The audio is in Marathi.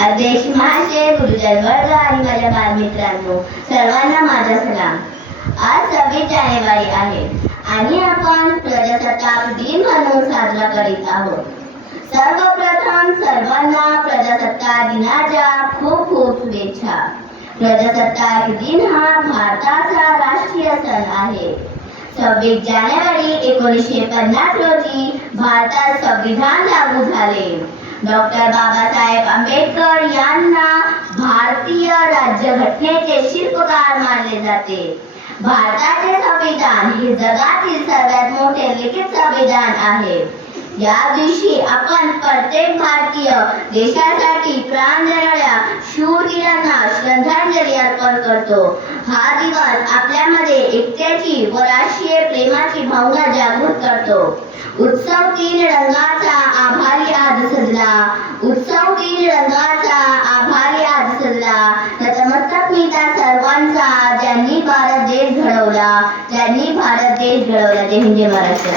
अध्यक्ष महाशय, गुरुजन वर्ग आणि माझ्या बालमित्रांनो, सर्वांना माझा सलाम. आज 26 जानेवारी आहे आणि आपण प्रजासत्ताक दिन म्हणून साजरा करीत आहोत. सर्वप्रथम सर्वांना प्रजासत्ताक दिनाच्या खूप खूप शुभेच्छा. प्रजासत्ताक दिन हा भारताचा राष्ट्रीय सण आहे. 26 जानेवारी 1950 रोजी भारतात संविधान लागू झाले. डॉक्टर बाबासाहेब आंबेडकर यांना भारतीय राज्यघटनेचे शिल्पकार मानले जाते. भारताचे संविधान हे जगातील सर्वात मोठे लिखित संविधान आहे. या दिवशी आपण प्रत्येक भारतीय देशासाठी प्राण देणाऱ्या शूरवीरांना श्रद्धांजली अर्पण करतो. हा दिवस आपल्यामध्ये एकतेची व राष्ट्रीय प्रेमाची भावना जागृत करतो. उत्सव तीन रंगाचा आभारी आज सजला. उत्सव तीन रंगाचा आभारी आज सजला. नतमस्तक मी त्या सर्वांचा ज्यांनी भारत देश घडवला. जय हिंद, जय महाराष्ट्र.